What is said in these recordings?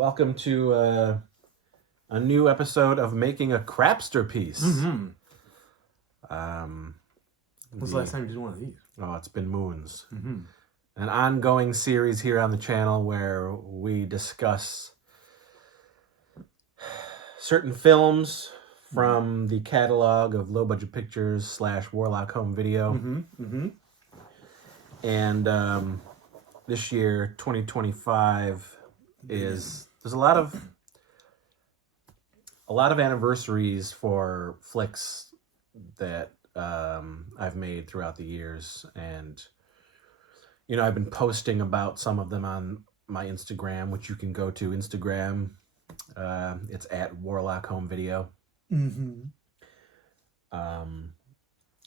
Welcome to a new episode of Making a Crapsterpiece. When's the last time you did one of these? Oh, it's been moons. An ongoing series here on the channel where we discuss certain films from the catalog of Low Budget Pictures / Warlock Home Video. And this year, 2025, there's a lot of anniversaries for flicks that I've made throughout the years, and I've been posting about some of them on my Instagram, which you can go to Instagram. It's at Warlock Home Video.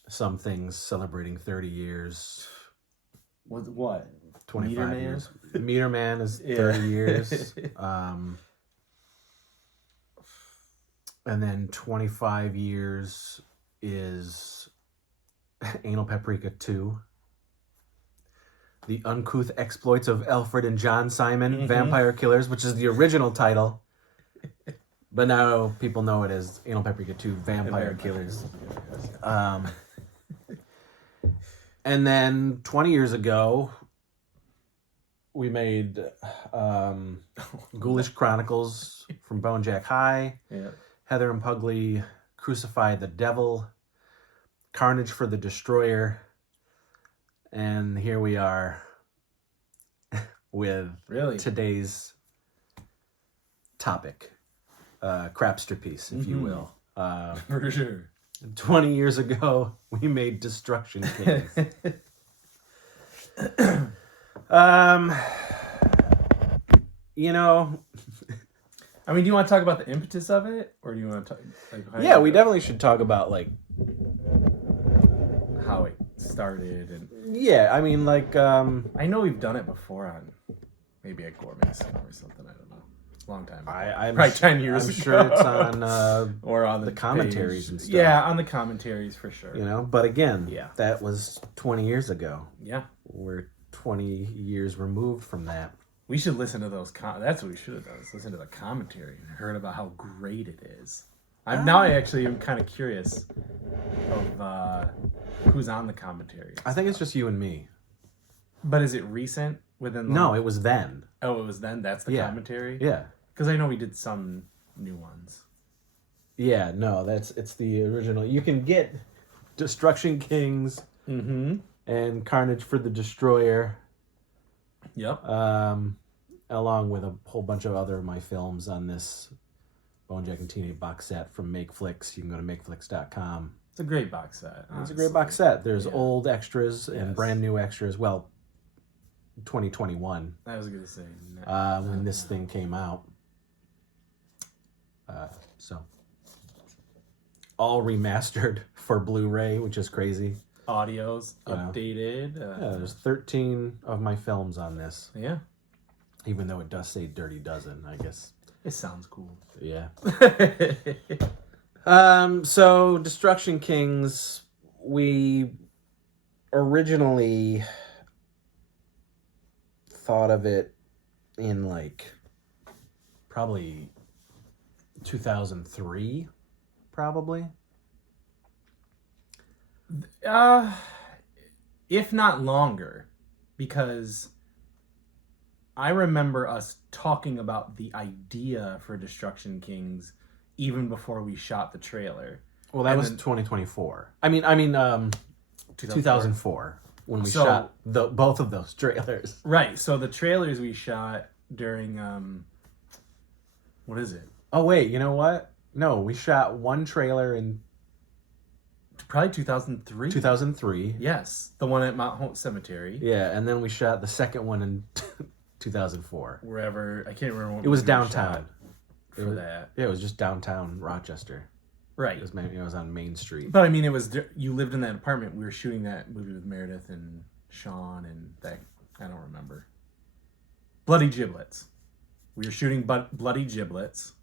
Some things celebrating 30 years. What? 25 Meter years. Meter Man is 30 years. And then 25 years is Anal Paprika 2. The Uncouth Exploits of Alfred and John Simon, Vampire Killers, which is the original title. But now people know it as Anal Paprika 2, Vampire Killers. And then 20 years ago, we made Ghoulish Chronicles from Bone Jack High. Yeah. Heather and Pugly Crucify the Devil. Carnage for the Destroyer. And here we are with today's topic. Crapsterpiece, if you will. For sure. 20 years ago, we made Destruction Kings. I mean, do you want to talk about the impetus of it, or do you want to talk? Yeah, we definitely should talk about how it started and. Yeah, I mean, I know we've done it before on maybe a Gourmet Cinema or something. I don't know. Long time ago. I'm right, 10 years I'm ago. sure it's on or on the commentaries page. and stuff. Yeah, on the commentaries for sure. But again, that was 20 years ago. Yeah. We're 20 years removed from that. We should listen to those. That's what we should have done. Is listen to the commentary and heard about how great it is. Now I actually am kind of curious of who's on the commentary. I think it's just you and me. But is it recent? No, it was then. Oh, it was then? That's the commentary? Yeah. Because I know we did some new ones. Yeah, no, it's the original. You can get Destruction Kings and Carnage for the Destroyer. Yep. Along with a whole bunch of other of my films on this Bone Jack and Teenage box set from MakeFlix. You can go to makeflix.com. It's a great box set. Honestly. It's a great box set. There's old extras and brand new extras. Well, 2021. I was going to say. When this thing came out. So. All remastered for Blu-ray, which is crazy. Audios updated. There's 13 of my films on this. Yeah. Even though it does say Dirty Dozen, I guess. It sounds cool. Yeah. So Destruction Kings, we originally thought of it in probably 2003, probably. If not longer, because I remember us talking about the idea for Destruction Kings even before we shot the trailer. Well, that was 2024. I mean, 2004 when we shot both of those trailers. Right. So the trailers we shot during what is it? Oh wait, you know what? No, we shot one trailer in probably 2003. 2003. Yes, the one at Mount Hope Cemetery. Yeah, and then we shot the second one in 2004. Wherever, I can't remember. It was downtown. That. Yeah, it was just downtown Rochester. Right. It was on Main Street. But I mean, you lived in that apartment. We were shooting that movie with Meredith and Sean and that. I don't remember. Bloody Giblets. We were shooting Bloody Giblets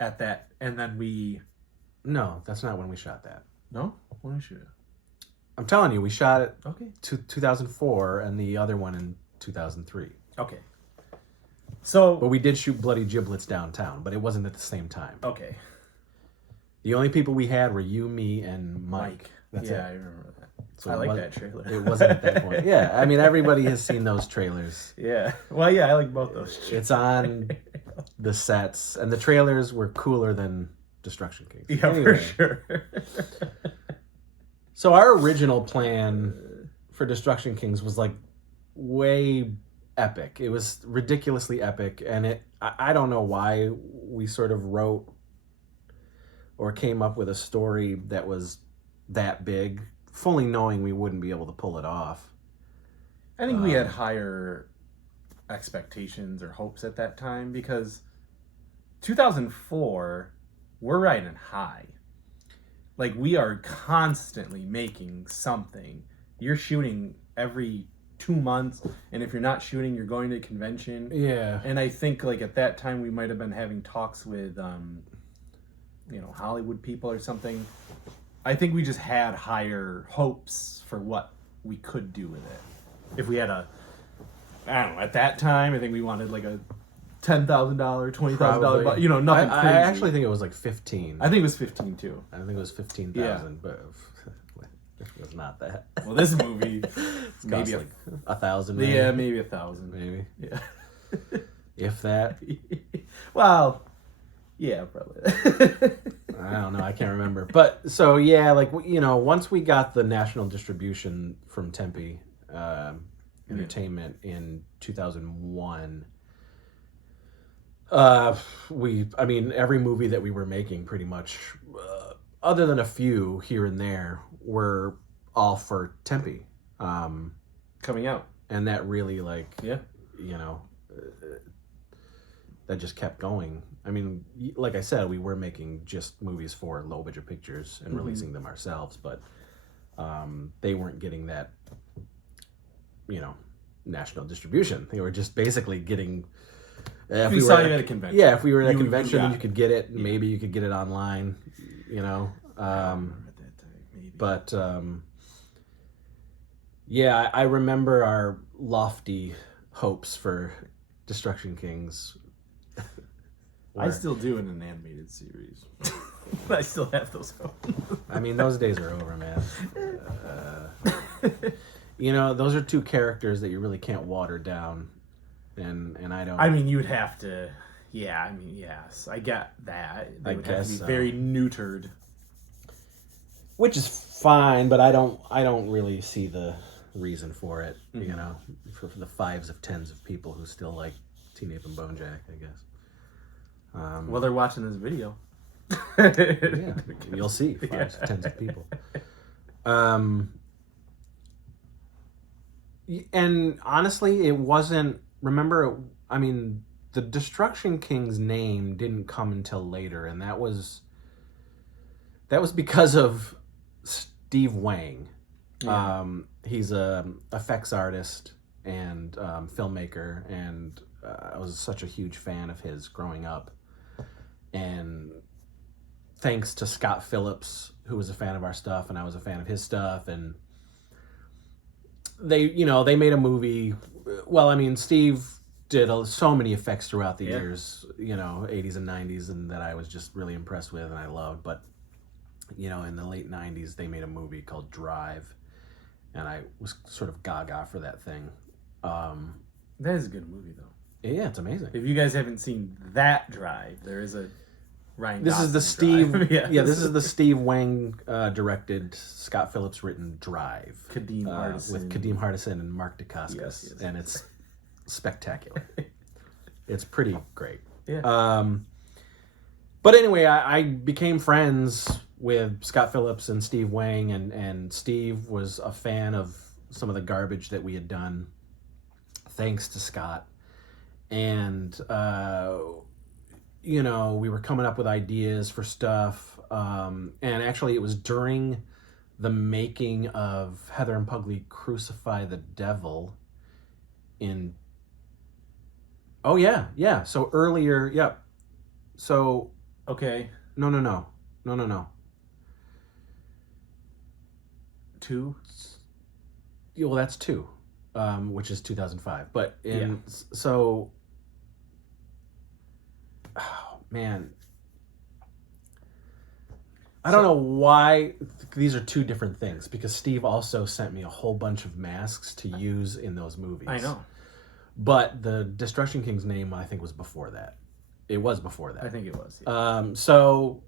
at that, and then we. No, that's not when we shot that. No, when did we shoot it? I'm telling you, we shot it. Okay. 2004, and the other one in 2003. Okay. So But we did shoot Bloody Giblets downtown, but it wasn't at the same time. okay, The only people we had were you, me, and Mike. That's yeah, I it. remember that. So I it like was- that trailer. It wasn't at that point. Yeah, I mean, everybody has seen those trailers. Yeah. Well, yeah, I like both those. It's on the sets, and the trailers were cooler than Destruction Kings. Yeah, Anyway, for sure. So our original plan for Destruction Kings was like way epic. It was ridiculously epic, and I don't know why we sort of wrote or came up with a story that was that big, fully knowing we wouldn't be able to pull it off. I think we had higher expectations or hopes at that time because 2004, we're riding high. Like, we are constantly making something. You're shooting every 2 months, and if you're not shooting, you're going to a convention. Yeah. And I think, like, at that time, we might have been having talks with, Hollywood people or something. I think we just had higher hopes for what we could do with it. If we had I don't know, at that time, I think we wanted like a $10,000, $20,000, Probably. nothing I crazy. actually think it was like 15. I think it was 15 too. I think it was 15,000, Yeah. but it was not that. Well, this movie, It's maybe cost like 1,000. maybe 1,000. Maybe. Yeah. If that. Well, yeah, probably. I don't know. I can't remember. But so, yeah, like, once we got the national distribution from Tempe Entertainment in 2001, every movie that we were making pretty much, other than a few here and there, were all for Tempe. Coming out. And that really, Yeah. That just kept going. I mean, like I said, we were making just movies for low budget pictures and releasing them ourselves, but they weren't getting that, national distribution. They were just basically getting. If We saw you at a convention. Yeah, if we were at a You convention, got you could get it. Maybe you could get it online. I don't remember at that time, maybe. But yeah, I remember our lofty hopes for Destruction Kings. I still do in an animated series. I still have those hopes. I mean, those days are over, man. Those are two characters that you really can't water down, and I don't. I mean, you'd have to. Yeah, I mean, yes, I get that. They would have to be guess so. very neutered. Which is fine, but I don't really see the reason for it. For the fives of tens of people who still like Teen Ape and Bonejack, I guess. Well, they're watching this video. Yeah, you'll see fives of tens of people. And honestly, it wasn't. Remember, the Destruction King's name didn't come until later, and that was because of Steve Wang. Yeah. He's a effects artist and filmmaker, and I was such a huge fan of his growing up. And thanks to Scott Phillips, who was a fan of our stuff, and I was a fan of his stuff, and they made a movie. Well, Steve did so many effects throughout the years, 80s and 90s, and that I was just really impressed with and I loved. But, in the late 90s, they made a movie called Drive, and I was sort of gaga for that thing. That is a good movie, though. Yeah, it's amazing. If you guys haven't seen that Drive, there is a Ryan. This is the Gosling Steve. Drive. This is the Steve Wang directed, Scott Phillips written Drive. Kadeem Hardison. With Kadeem Hardison and Mark Dacascos, Yes. and it's spectacular. It's pretty great. Yeah. But anyway, I became friends with Scott Phillips and Steve Wang, and Steve was a fan of some of the garbage that we had done, thanks to Scott. And we were coming up with ideas for stuff, and actually it was during the making of Heather and Pugly Crucify the Devil in so earlier. So Okay. no 2. well, that's 2, which is 2005, but so man, I don't know why these are two different things, because Steve also sent me a whole bunch of masks to use in those movies. I know. But the Destruction King's name, I think, was before that. It was before that. I think it was. Yeah. So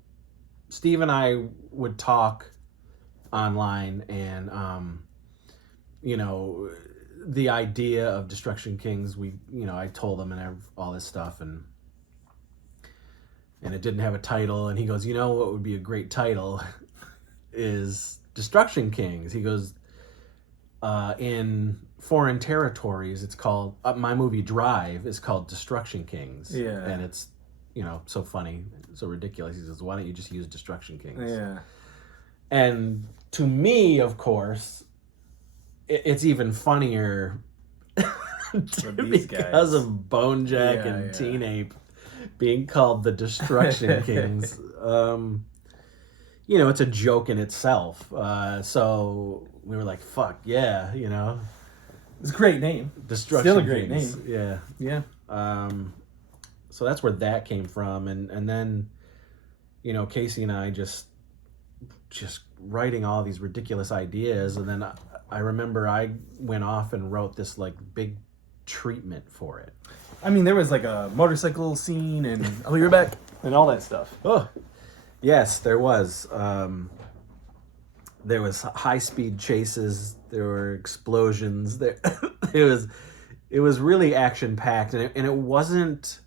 Steve and I would talk online, and you know, the idea of Destruction Kings, I told him and all this stuff, and it didn't have a title, and he goes, you know what would be a great title is Destruction Kings. He goes, in foreign territories, it's called, my movie Drive is called Destruction Kings. Yeah. And it's, so funny, so ridiculous. He says, why don't you just use Destruction Kings? Yeah. And to me, of course, it's even funnier because of Bonejack and Teen Ape being called the Destruction Kings. It's a joke in itself. So we were like, fuck, yeah, It's a great name. Destruction Still a great Kings. name. Yeah. Yeah. So that's where that came from. And then, Casey and I just writing all these ridiculous ideas. And then I remember I went off and wrote this like big treatment for it. I mean, there was like a motorcycle scene and I'll be right back and all that stuff. Oh, yes, there was. There was high-speed chases. There were explosions. There, it was really action-packed, and it wasn't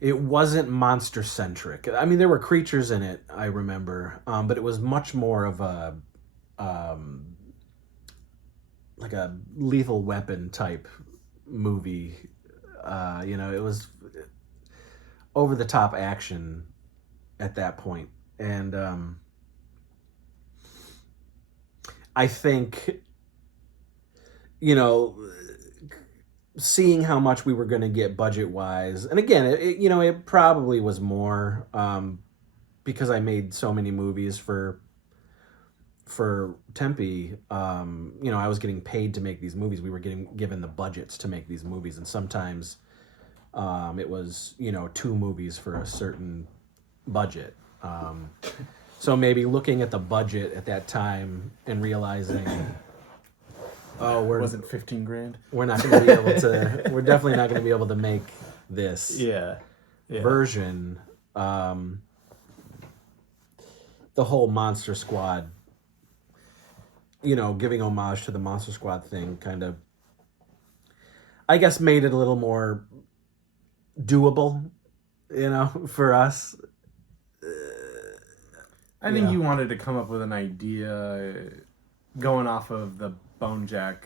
monster-centric. I mean, there were creatures in it, I remember, but it was much more of a like a Lethal Weapon type movie. It was over-the-top action at that point, and I think, seeing how much we were going to get budget-wise, and again, it probably was more, because I made so many movies for Tempe. I was getting paid to make these movies. We were getting given the budgets to make these movies, and sometimes it was 2 movies for a certain budget. So maybe looking at the budget at that time and realizing, wasn't 15 grand. We're not going to be able to. We're definitely not going to be able to make this version. The whole Monster Squad, giving homage to the Monster Squad thing, kind of, I guess, made it a little more doable, for us. I think you wanted to come up with an idea going off of the Bonejack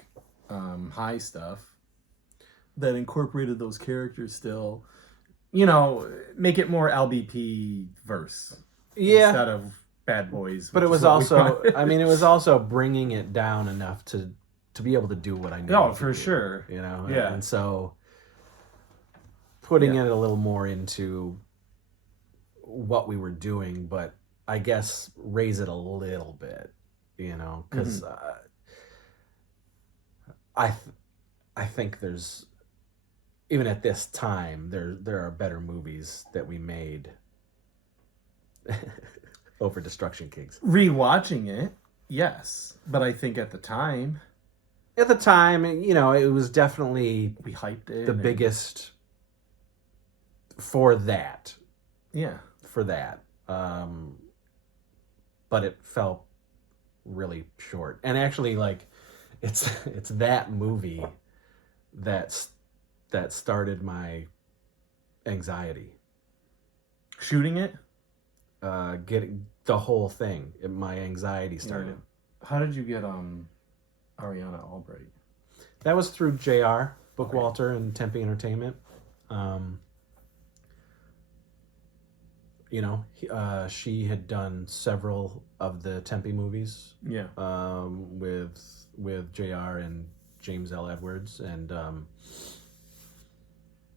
high stuff that incorporated those characters still. Make it more LBP verse. Yeah. Instead of Bad Boys. But it was also, it was also bringing it down enough to be able to do what I needed. Oh, for sure. Yeah. And so putting it a little more into what we were doing, but I guess raise it a little bit, because I think there's, even at this time, there are better movies that we made over Destruction Kings. Rewatching it, yes, but I think at the time, it was definitely we hyped it. The biggest for that. Yeah. For that. But it felt really short. And actually, like, it's that movie that started my anxiety. Shooting it? Getting the whole thing. My anxiety started. Yeah. How did you get Ariana Albright? That was through JR, Bookwalter, and Tempe Entertainment. She had done several of the Tempe movies. Yeah. With JR and James L. Edwards, and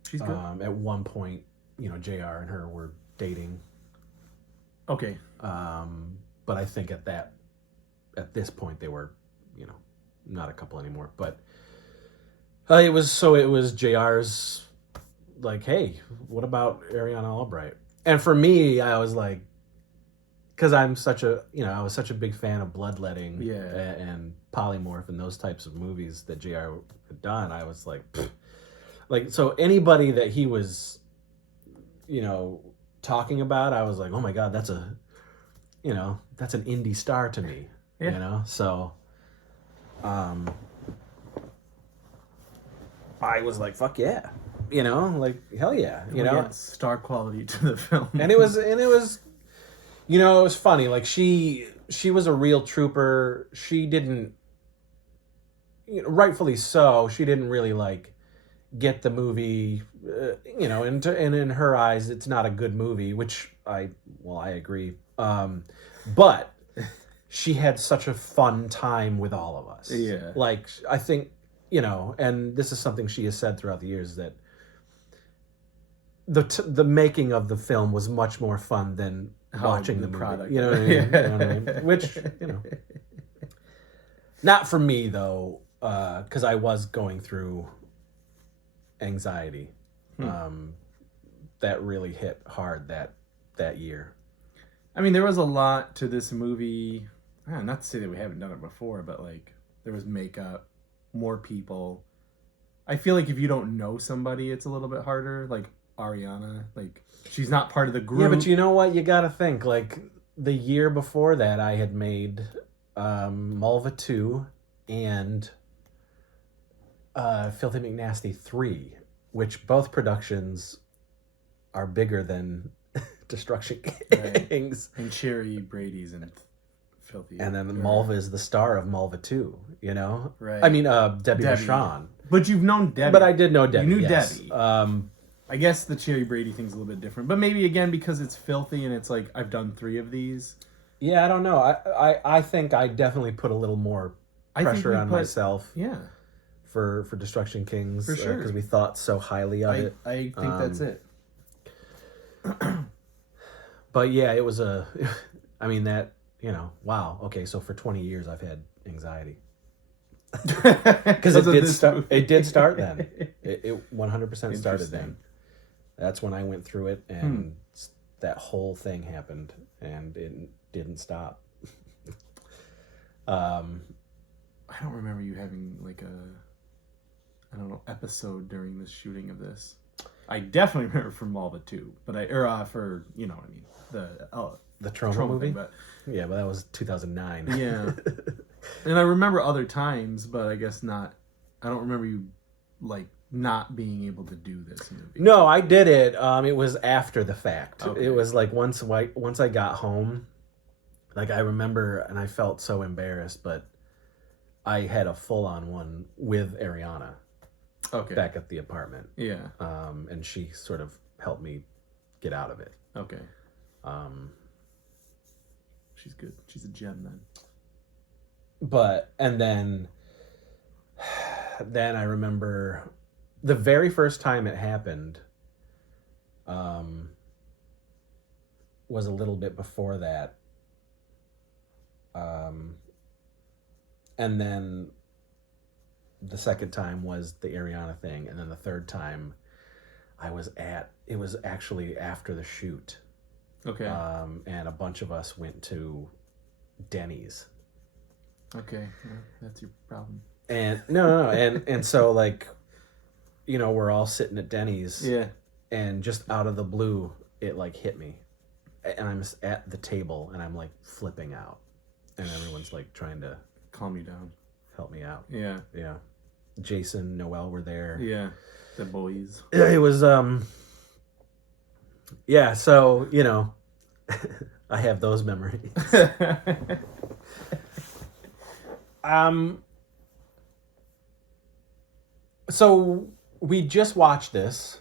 she's good. At one point, JR and her were dating. Okay. But I think at this point they were, not a couple anymore. But it was JR's like, hey, what about Ariana Albright? And for me, I was like, because I'm such a, I was such a big fan of Bloodletting and Polymorph and those types of movies that JR had done. I was like, pfft. Like, so anybody that he was, talking about, I was like, oh my God, that's an indie star to me, So, I was like, fuck yeah, like hell yeah, star quality to the film. and it was, it was funny. Like she was a real trooper. She didn't, rightfully so. She didn't really like get the movie, and in her eyes, it's not a good movie. Which I agree. But she had such a fun time with all of us. Yeah. Like I think, and this is something she has said throughout the years that the making of the film was much more fun than watching the movie. Product. You know what I mean? You know what I mean? Which, not for me though, because I was going through anxiety. That really hit hard that year. I mean, there was a lot to this movie. Not to say that we haven't done it before, but like there was makeup, more people. I feel like if you don't know somebody, it's a little bit harder. Like Ariana, like she's not part of the group. Yeah, but you know what? You got to think like the year before that, I had made Malva 2 and Filthy McNasty 3, which both productions are bigger than Destruction Kings. Right. And Cherry Brady's and Filthy. And then Malva is the star of Malva 2, Right. I mean, Debbie Rochon. But you've known Debbie. But I did know Debbie. You knew yes. Debbie. I guess the Cherry Brady thing's a little bit different. But maybe, again, because it's Filthy and it's like, I've done 3 of these. Yeah, I don't know. I think I definitely put a little more pressure on myself. Yeah. For Destruction Kings. For sure. Because we thought so highly of it. I think that's it. But yeah, it was I mean, that, wow. Okay, so for 20 years I've had anxiety. Because it did start then. It 100% started then. That's when I went through it, and that whole thing happened, and it didn't stop. I don't remember you having like episode during the shooting of this. I definitely remember from Malva 2, but for you know what I mean, the Troma movie. Thing, but yeah, but that was 2009. Yeah, and I remember other times, but I guess not. I don't remember you like not being able to do this movie. No, I did it. It was after the fact. Okay. It was like once I got home, like I remember, and I felt so embarrassed, but I had a full-on one with Ariana. Okay. Back at the apartment. Yeah. And she sort of helped me get out of it. Okay. She's good. She's a gem then. And then I remember the very first time it happened was a little bit before that. And then the second time was the Ariana thing, and then the third time it was actually after the shoot. Okay. And a bunch of us went to Denny's. Okay, well, that's your problem. And no, and so like, we're all sitting at Denny's. Yeah. And just out of the blue, it like hit me, and I'm at the table, and I'm like flipping out, and everyone's like trying to calm you down, help me out. Yeah. Yeah. Jason, Noel were there. Yeah. The boys. It was yeah, so, I have those memories. So we just watched this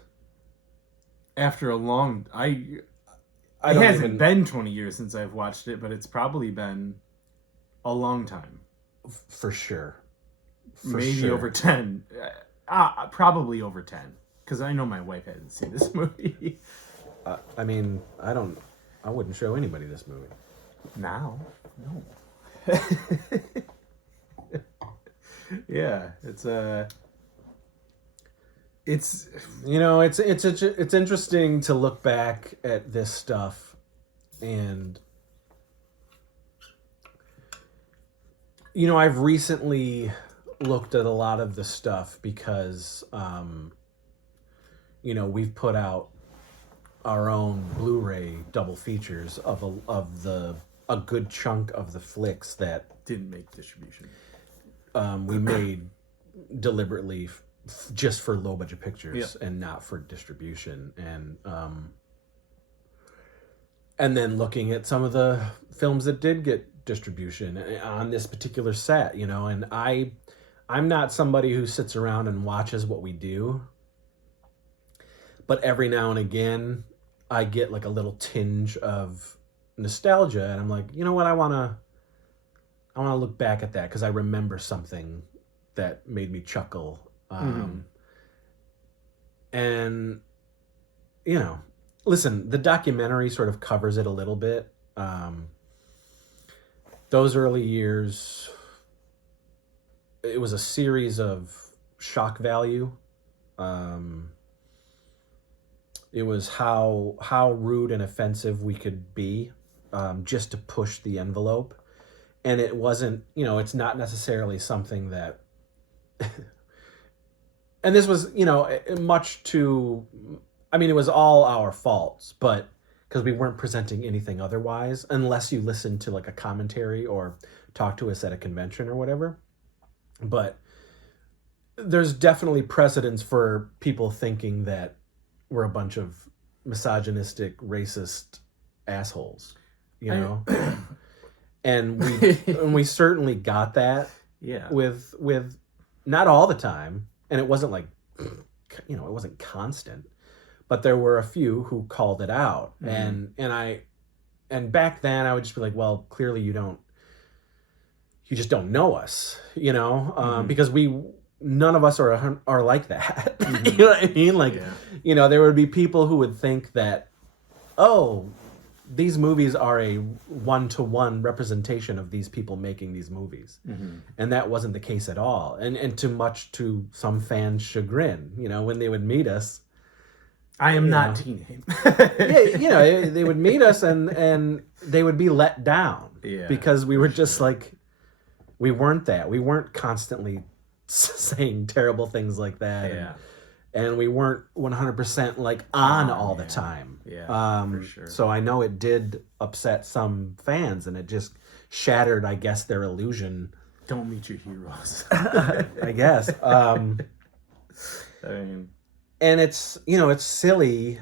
after a long it hasn't been 20 years since I've watched it, but it's probably been a long time. For sure. Maybe over 10. Probably over 10. Because I know my wife hasn't seen this movie. I mean, I wouldn't show anybody this movie. Now? No. Yeah, It's it's interesting to look back at this stuff, and I've recently looked at a lot of the stuff because we've put out our own Blu-ray double features of a good chunk of the flicks that didn't make distribution. We made deliberately just for low budget pictures and not for distribution, and then looking at some of the films that did get distribution on this particular set, and I'm not somebody who sits around and watches what we do, but every now and again I get like a little tinge of nostalgia, and I'm like, you know what, I want to look back at that because I remember something that made me chuckle. And listen, the documentary sort of covers it a little bit. Those early years, it was a series of shock value. It was how rude and offensive we could be, just to push the envelope. And it wasn't, it's not necessarily something that and this was, much to, it was all our faults, but because we weren't presenting anything otherwise, unless you listen to like a commentary or talk to us at a convention or whatever. But there's definitely precedence for people thinking that we're a bunch of misogynistic, racist assholes, and we certainly got that. Yeah. With not all the time, and it wasn't like, it wasn't constant, but there were a few who called it out. And back then I would just be like, well, clearly you just don't know us, because none of us are like that. You know what I mean? Like, there would be people who would think that, oh, these movies are a one-to-one representation of these people making these movies. And that wasn't the case at all. And to some fans' chagrin, when they would meet us. I am not teenage. They would meet us and they would be let down. Yeah, because we were just like, we weren't that. We weren't constantly saying terrible things like that. Yeah. And we weren't 100% like on all the time. Yeah, for sure. So I know it did upset some fans, and it just shattered, I guess, their illusion. Don't meet your heroes. I guess. And it's, it's silly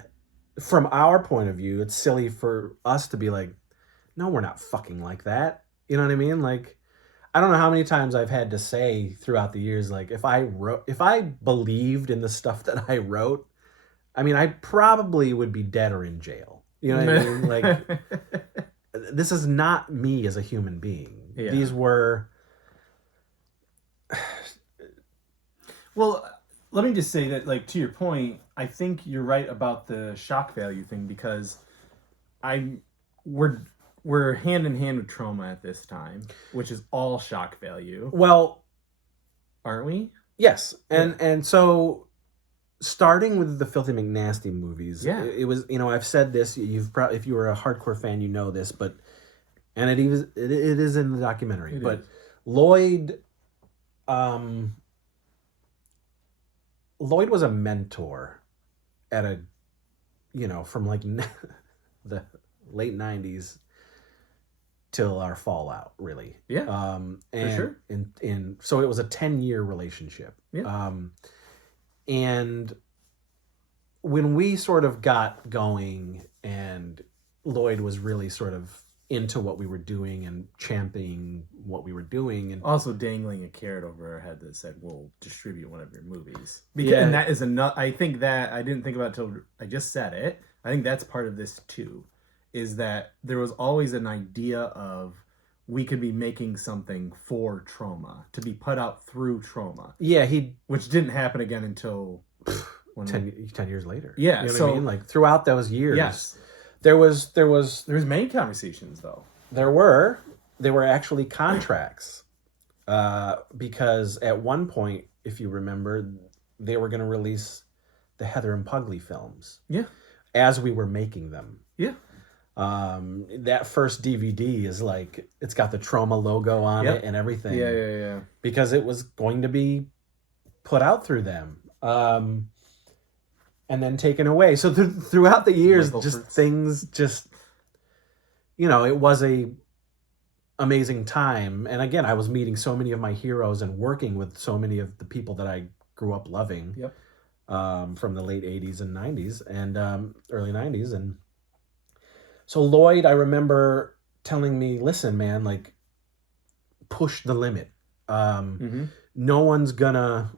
from our point of view. It's silly for us to be like, no, we're not fucking like that. You know what I mean? Like, I don't know how many times I've had to say throughout the years, like, if I believed in the stuff that I wrote, I probably would be dead or in jail. You know what I mean? Like, this is not me as a human being. Yeah. These were... Well, let me just say that, like, to your point, I think you're right about the shock value thing, because we're hand in hand with trauma at this time, which is all shock value. Well, aren't we? Yes, and so starting with the Filthy McNasty movies, it was, I've said this. If you were a hardcore fan, you know this, and it is in the documentary. But Lloyd was a mentor at from like the late 90s till our fallout, really. Yeah. And, for sure. And so it was a 10-year relationship. Yeah. And when we sort of got going and Lloyd was really sort of into what we were doing and championing what we were doing, and also dangling a carrot over our head that said, we'll distribute one of your movies. And that is enough. I think that I didn't think about it till I just said it. I think that's part of this too, is that there was always an idea of we could be making something for trauma, to be put out through trauma. Yeah, which didn't happen again until 10 years later. Yeah, you know what I mean? Like, throughout those years. Yes. There was many conversations, though. There were actually contracts, because at one point, if you remember, they were going to release the Heather and Pugly films Yeah. as we were making them. Yeah. That first DVD is like, it's got the Troma logo on Yep. it and everything. Yeah. Because it was going to be put out through them. And then taken away. So throughout the years, Michael just Fritz. things just, it was a amazing time. And again, I was meeting so many of my heroes and working with so many of the people that I grew up loving. Yep. From the late 80s and 90s and early 90s. And so Lloyd, I remember telling me, listen, man, like, push the limit. No one's gonna...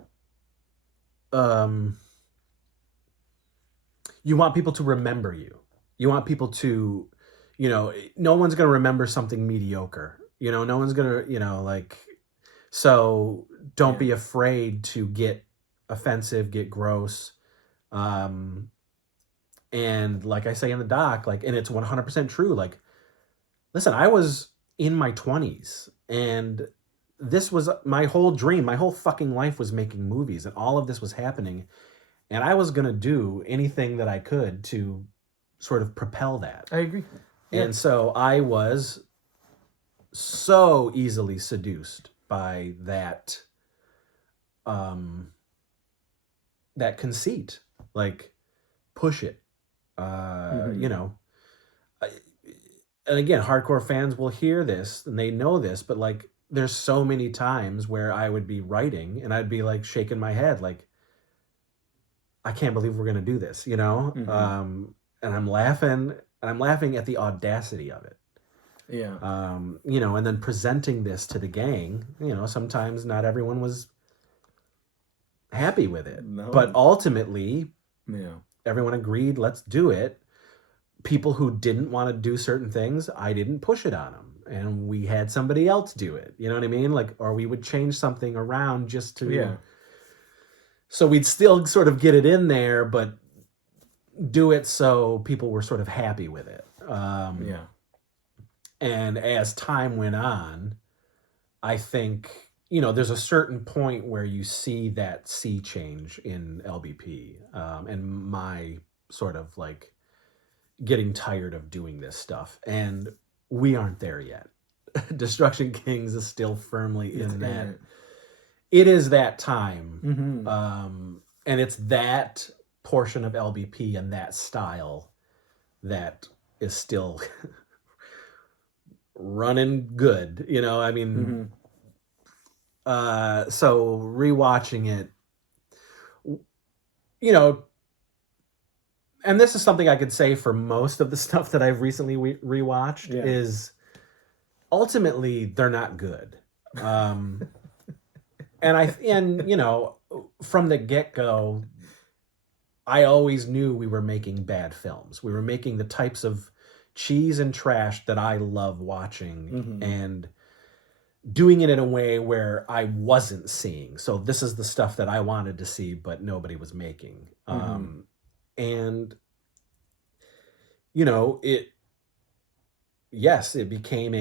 you want people to remember you. You want people to, no one's gonna remember something mediocre. No one's gonna, so don't be afraid to get offensive, get gross. And like I say in the doc, like, and it's 100% true. Like, listen, I was in my 20s and this was my whole dream. My whole fucking life was making movies and all of this was happening. And I was going to do anything that I could to sort of propel that. I agree. Yeah. And so I was so easily seduced by that that conceit. Like, push it. And again, hardcore fans will hear this and they know this, but like, there's so many times where I would be writing and I'd be like shaking my head, like, I can't believe we're gonna do this, and I'm laughing at the audacity of it. Yeah. And then presenting this to the gang, sometimes not everyone was happy with it. No. But ultimately, Yeah. everyone agreed, let's do it. People who didn't want to do certain things, I didn't push it on them. And we had somebody else do it. You know what I mean? Like, or we would change something around just to... Yeah. So we'd still sort of get it in there, but do it so people were sort of happy with it. Yeah. And as time went on, I think, there's a certain point where you see that sea change in LBP, and my sort of like getting tired of doing this stuff. And we aren't there yet. Destruction Kings is still firmly in that. It is that time. And it's that portion of LBP and that style that is still running good, I mean, so rewatching it, and this is something I could say for most of the stuff that I've recently rewatched, is ultimately they're not good. And from the get-go, I always knew we were making bad films. We were making the types of cheese and trash that I love watching and doing it in a way where I wasn't seeing. So this is the stuff that I wanted to see, but nobody was making. And, it became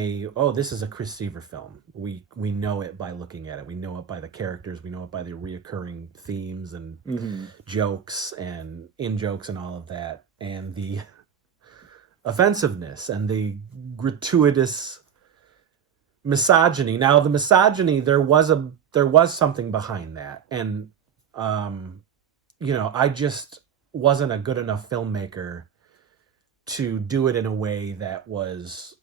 this is a Chris Seaver film. We know it by looking at it. We know it by the characters. We know it by the reoccurring themes and jokes and in-jokes and all of that. And the offensiveness and the gratuitous misogyny. Now, the misogyny, there was something behind that. And, I just wasn't a good enough filmmaker to do it in a way that was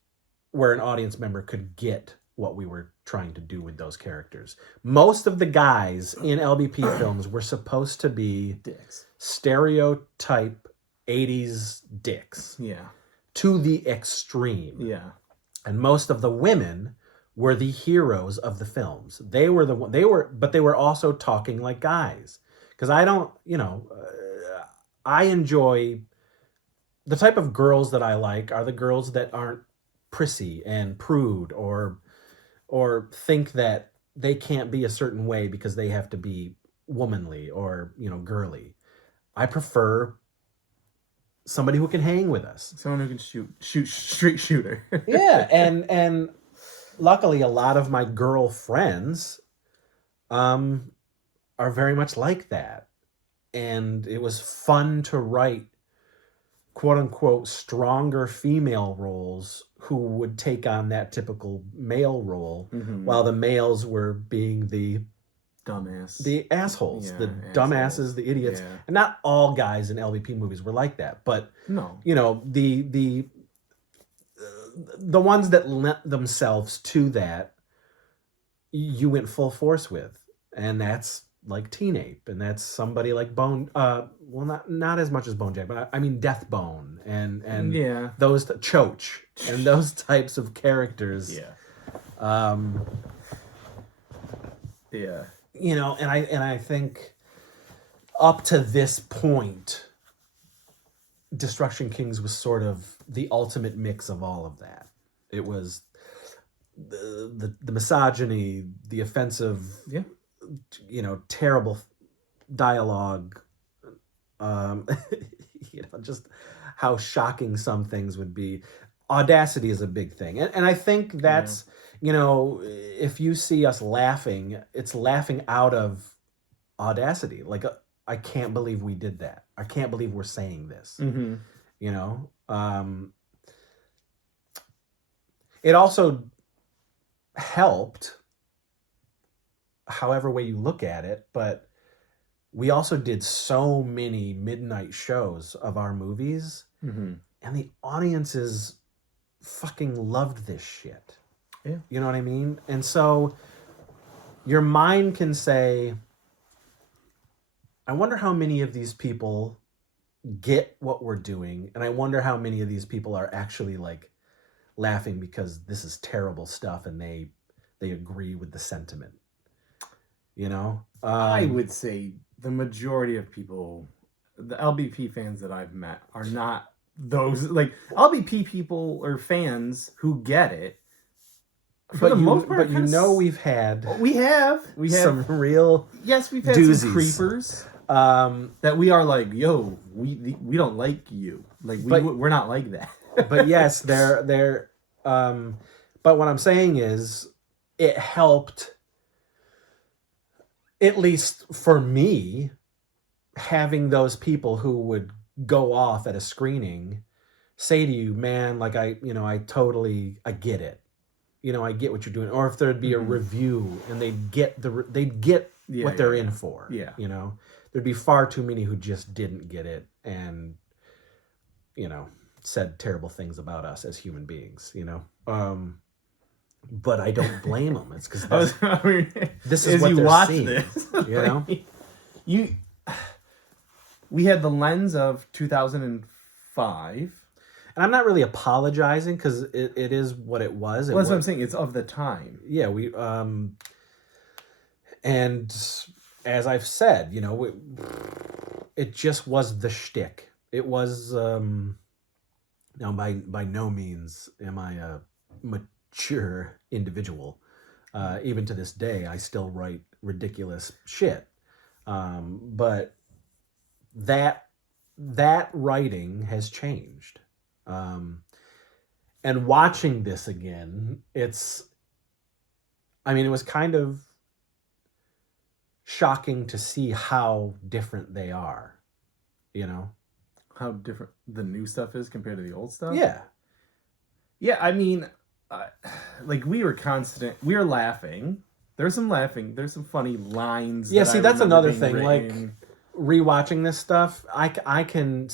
where an audience member could get what we were trying to do with those characters. Most of the guys in LBP films were supposed to be Dicks. Stereotype 80s dicks. Yeah. To the extreme. Yeah. And most of the women were the heroes of the films. They were also talking like guys. Because I enjoy... The type of girls that I like are the girls that aren't prissy and prude or think that they can't be a certain way because they have to be womanly or, girly. I prefer somebody who can hang with us. Someone who can shoot straight shooter. Yeah, and luckily a lot of my girl friends are very much like that. and it was fun to write quote unquote stronger female roles who would take on that typical male role, while the males were being the assholes, the dumbasses, the idiots. Yeah. And not all guys in LBP movies were like that, but No. the ones that lent themselves to that, you went full force with, and that's like Teen Ape, and that's somebody like Bone. Well, not as much as Bonejack, but I mean Deathbone, and yeah, those Choach, and those types of characters. Yeah. Yeah. And I think up to this point, Destruction Kings was sort of the ultimate mix of all of that. It was the misogyny, the offensive, Yeah. Terrible dialogue, just how shocking some things would be. Audacity is a big thing, and I think that's if you see us laughing, it's laughing out of audacity. Like, I can't believe we did that. I can't believe we're saying this. It also helped, however way you look at it, but we also did so many midnight shows of our movies, and the audiences fucking loved this shit. Yeah. You know what I mean? And so your mind can say, I wonder how many of these people get what we're doing, and I wonder how many of these people are actually like laughing because this is terrible stuff and they agree with the sentiment. I would say the majority of people, the LBP fans that I've met, are not those like LBP people or fans who get it. For the most part, we've had we have some real we've had doozies. Some creepers that we are like, yo, we don't like you, like we're not like that. But yes, they're but what I'm saying is it helped, at least for me, having those people who would go off at a screening say to you, man, like I get it. I get what you're doing. Or if there'd be a review and they'd get what they're in for. Yeah. There'd be far too many who just didn't get it and, said terrible things about us as human beings, but I don't blame them. It's because this is what they're seeing. This, we had the lens of 2005. And I'm not really apologizing because it is what it was. Well, that's what I'm saying. It's of the time. Yeah, and as I've said, it just was the shtick. It was now by no means am I a mature individual. Even to this day, I still write ridiculous shit. But that writing has changed. And watching this again, it was kind of shocking to see how different they are, How different the new stuff is compared to the old stuff? Yeah. Yeah, like we were laughing. There's some laughing. There's some funny lines. Yeah, see, that's another thing. Written. Like, rewatching this stuff, I can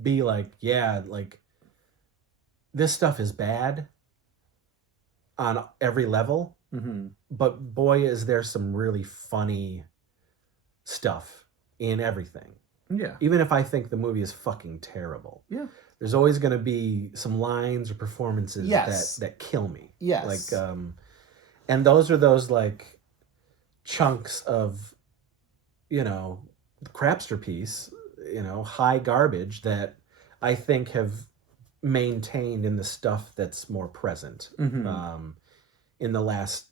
be like, yeah, like, this stuff is bad on every level, but boy, is there some really funny stuff in everything. Yeah. Even if I think the movie is fucking terrible. Yeah. There's always going to be some lines or performances that kill me. Yes. Like, and those are those, like, chunks of, Crapsterpiece, high garbage that I think have maintained in the stuff that's more present in the last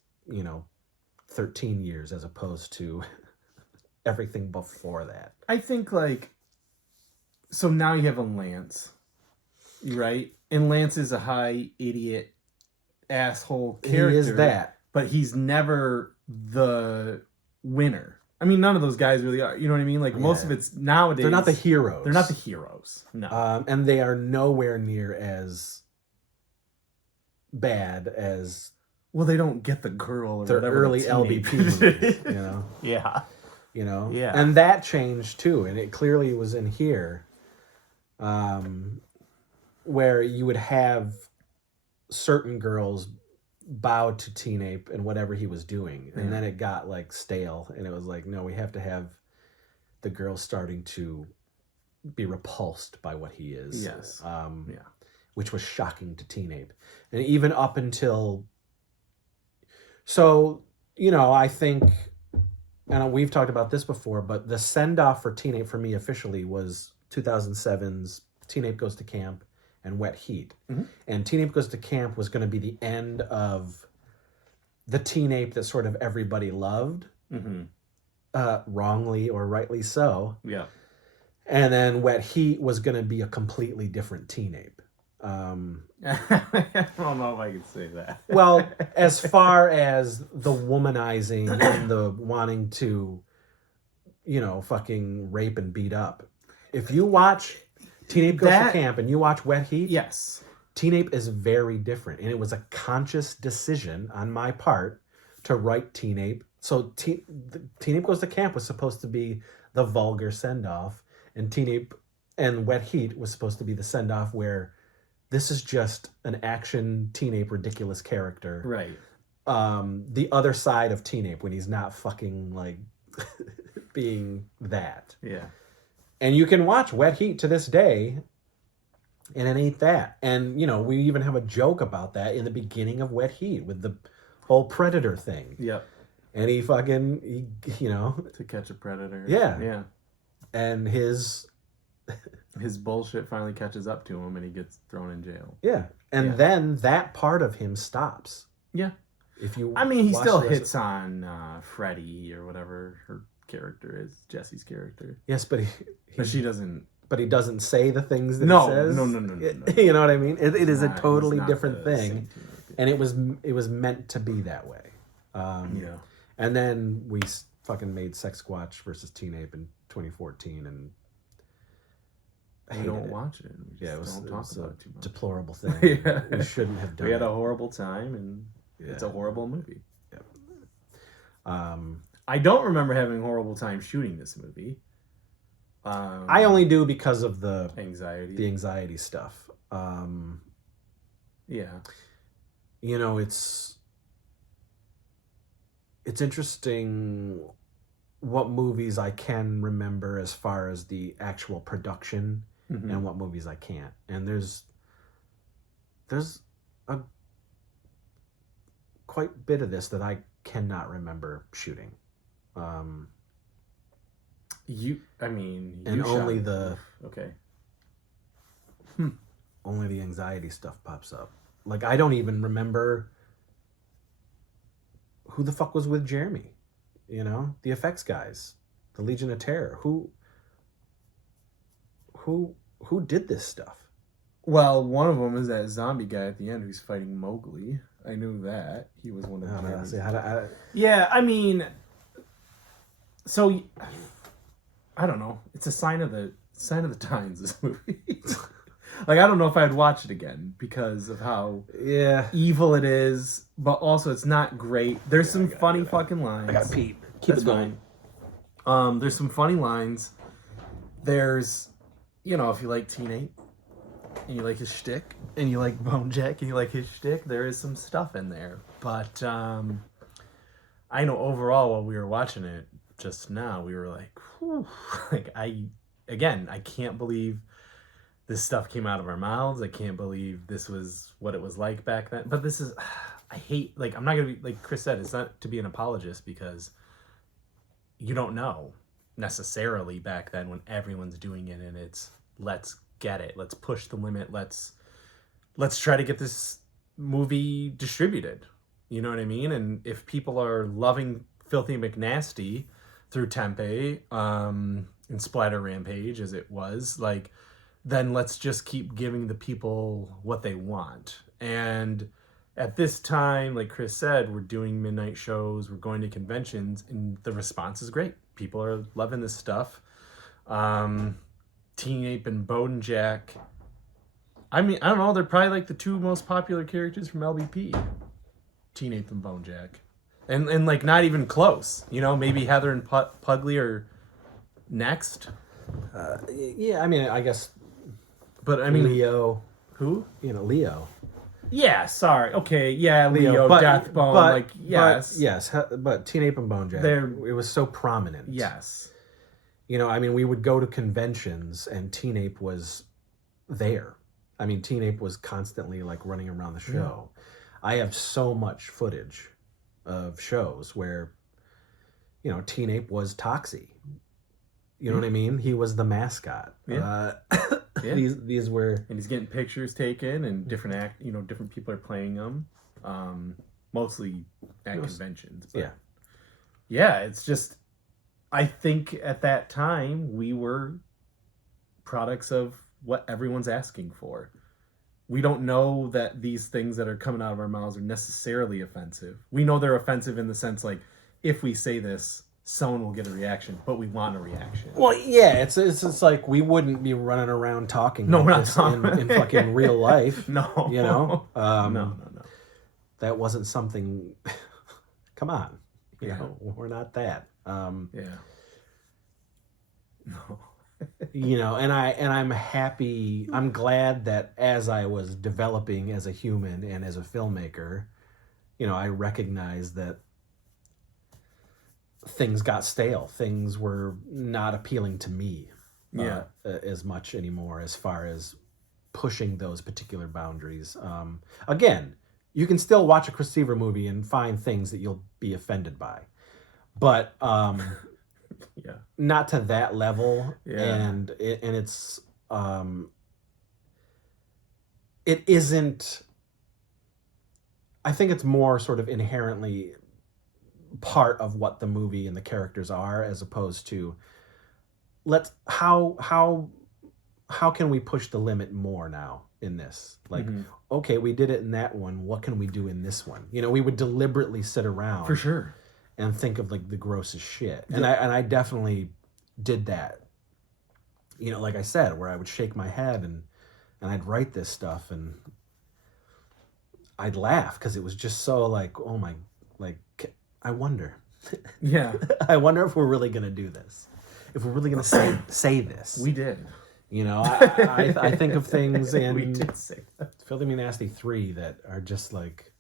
13 years as opposed to everything before that. I think, like, so now you have a Lance, right? And Lance is a high idiot asshole character. He is that, but he's never the winner. I mean, none of those guys really are. You know what I mean? Like most of it's nowadays. They're not the heroes. They're not the heroes. No. And they are nowhere near as bad as Well, they don't get the girl or their whatever. early LBP movies, you know. Yeah. You know. Yeah. And that changed too, and it clearly was in here, where you would have certain girls bow to Teen Ape and whatever he was doing, and then it got like stale, and it was like, no, we have to have the girls starting to be repulsed by what he is. Yes. Which was shocking to Teen Ape, and even up until. So you know, I think, and we've talked about this before, but the send off for Teen Ape for me officially was 2007's Teen Ape Goes to Camp and Wet Heat. Mm-hmm. And Teen Ape Goes to Camp was going to be the end of the Teen Ape that sort of everybody loved, wrongly or rightly so. Yeah. And then Wet Heat was going to be a completely different Teen Ape. I don't know if I can say that. Well, as far as the womanizing and the wanting to, you know, fucking rape and beat up. If you watch Teen Ape Goes to Camp and you watch Wet Heat, yes, Teen Ape is very different. And it was a conscious decision on my part to write Teen Ape. So Teen Ape Goes to Camp was supposed to be the vulgar send-off. And Teen Ape and Wet Heat was supposed to be the send-off where this is just an action Teen Ape ridiculous character. Right. The other side of Teen Ape when he's not fucking like being that. Yeah. And you can watch Wet Heat to this day and it ain't that. And, you know, we even have a joke about that in the beginning of Wet Heat with the whole Predator thing. Yep. And he you know. To Catch a Predator. Yeah. Yeah. And his bullshit finally catches up to him and he gets thrown in jail. Yeah. And then that part of him stops. Yeah. If you I mean, he still hits on Freddy or whatever her character is, Jesse's character. Yes, but but she doesn't. But he doesn't say the things that he says. No. You know what I mean? It is a not, totally different thing. And it was meant to be that way. Yeah. And then we fucking made Sex Squatch versus Teen Ape in 2014, and we don't watch it. We it was, don't talk about it too much. Deplorable thing. Yeah. We shouldn't have done. We had a horrible time, and it's a horrible movie. Yeah. I don't remember having a horrible time shooting this movie. I only do because of the anxiety stuff. Yeah. You know, it's interesting what movies I can remember as far as the actual production and what movies I can't. And there's a quite bit of this that I cannot remember shooting. Only the anxiety stuff pops up. Like, I don't even remember who the fuck was with Jeremy. You know, the effects guys, the Legion of Terror. Who did this stuff? Well, one of them is that zombie guy at the end who's fighting Mowgli. I knew that he was one of them. Yeah, I mean, so I don't know. It's a sign of the times. This movie. Like, I don't know if I'd watch it again because of how evil it is, but also it's not great. There's some funny fucking lines. I gotta pee. Keep it going. There's some funny lines. There's, you know, if you like Teen Ape and you like his shtick, and you like Bone Jack and you like his shtick, there is some stuff in there. But I know overall while we were watching it just now, we were like, whew. Like, I can't believe this stuff came out of our mouths. I can't believe this was what it was like back then. But this is, I hate, like, I'm not going to be, like Chris said, it's not to be an apologist because you don't know necessarily back then when everyone's doing it and it's, let's get it. Let's push the limit. Let's try to get this movie distributed. You know what I mean? And if people are loving Filthy McNasty through Tempe and Splatter Rampage as it was, like, then let's just keep giving the people what they want. And at this time, like Chris said, we're doing midnight shows, we're going to conventions, and the response is great. people are loving this stuff. Teen Ape and Bojack. I mean, I don't know. They're probably like the two most popular characters from LBP. Teen Ape and Bojack. And like not even close. You know, maybe Heather and Pugly are next. Yeah, I mean, I guess. But I mean, Leo. who? Leo. Yeah, sorry. Okay, yeah, Leo, Deathbone, like, yes. But Teen Ape and Bojack, it was so prominent. Yes. You know, I mean, we would go to conventions and Teen Ape was there. I mean, Teen Ape was constantly, like, running around the show. Yeah. I have so much footage of shows where, you know, Teen Ape was Toxie. You know what I mean? He was the mascot. Yeah. Yeah. These were, and he's getting pictures taken, and different different people are playing them, mostly at conventions. But yeah, it's just, I think at that time we were products of what everyone's asking for. We don't know that these things that are coming out of our mouths are necessarily offensive. We know they're offensive in the sense, like, if we say this, someone will get a reaction, but we want a reaction. Well, yeah, it's like we wouldn't be running around talking no, like this in fucking real life. No. You know? No. That wasn't something... Come on. You know, we're not that. Yeah. No. You know, and I'm happy, I'm glad that as I was developing as a human and as a filmmaker, you know, I recognized that things got stale. Things were not appealing to me as much anymore as far as pushing those particular boundaries. Again, you can still watch a Chris Seaver movie and find things that you'll be offended by. But not to that level. And it's it isn't, I think it's more sort of inherently part of what the movie and the characters are, as opposed to how can we push the limit more now in this? Like, okay, we did it in that one, what can we do in this one? You know, we would deliberately sit around for sure and think of like the grossest shit. And I definitely did that. You know, like I said, where I would shake my head and I'd write this stuff and I'd laugh because it was just so like, oh my, like, I wonder. Yeah. I wonder if we're really going to do this. If we're really going to say this. We did. You know, I think of things in we did say that. Filthy Me Nasty 3 that are just like,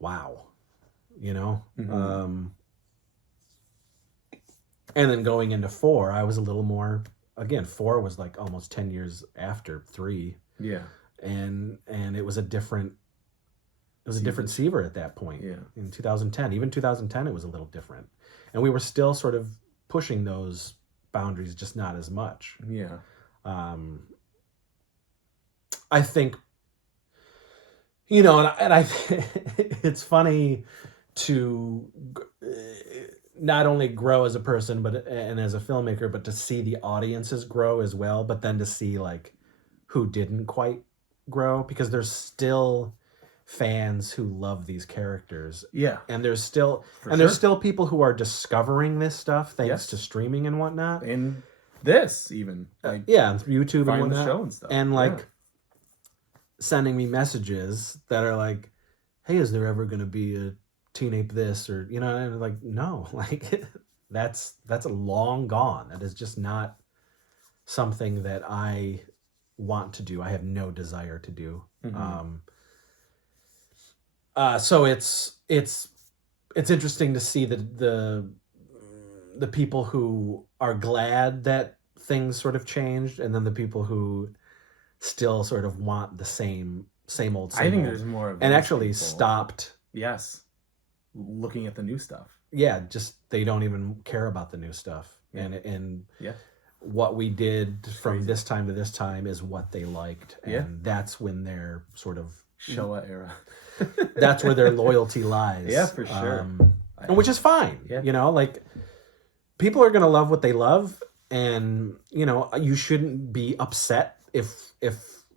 wow. You know? And then going into 4, I was a little more, again, 4 was like almost 10 years after 3. Yeah. And it was a different Seaver at that point. Yeah. In 2010. Even 2010 it was a little different. And we were still sort of pushing those boundaries, just not as much. Yeah. I think, you know, and I it's funny to not only grow as a person and as a filmmaker, but to see the audiences grow as well, but then to see like who didn't quite grow, because there's still fans who love these characters. Yeah. And there's still there's still people who are discovering this stuff thanks to streaming and whatnot. And this even. Like, and YouTube and whatnot. The show and stuff. And like sending me messages that are like, hey, is there ever gonna be a Teen Ape this, or you know, and I'm like, no, like that's a long gone. That is just not something that I want to do. I have no desire to do. So it's interesting to see the people who are glad that things sort of changed, and then the people who still sort of want the same old. I think there's more of, and actually people stopped. Yes. Looking at the new stuff. Yeah, just they don't even care about the new stuff. Yeah. And what we did from this time to this time is what they liked. And that's when they're sort of Showa era. That's where their loyalty lies. Yeah, for sure. And which is fine. Yeah. You know, like people are gonna love what they love, and you know, you shouldn't be upset if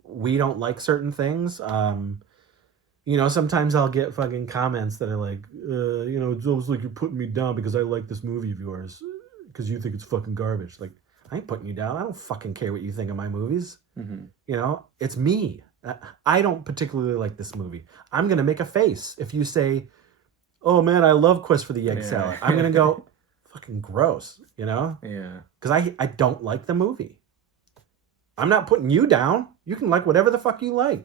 we don't like certain things. You know, sometimes I'll get fucking comments that are like, you know, it's almost like you're putting me down because I like this movie of yours. because you think it's fucking garbage. Like, I ain't putting you down. I don't fucking care what you think of my movies. Mm-hmm. You know, it's me. I don't particularly like this movie. I'm going to make a face if you say, oh man, I love Quest for the Egg Salad. I'm going to go, fucking gross, you know? Yeah. Because I don't like the movie. I'm not putting you down. You can like whatever the fuck you like.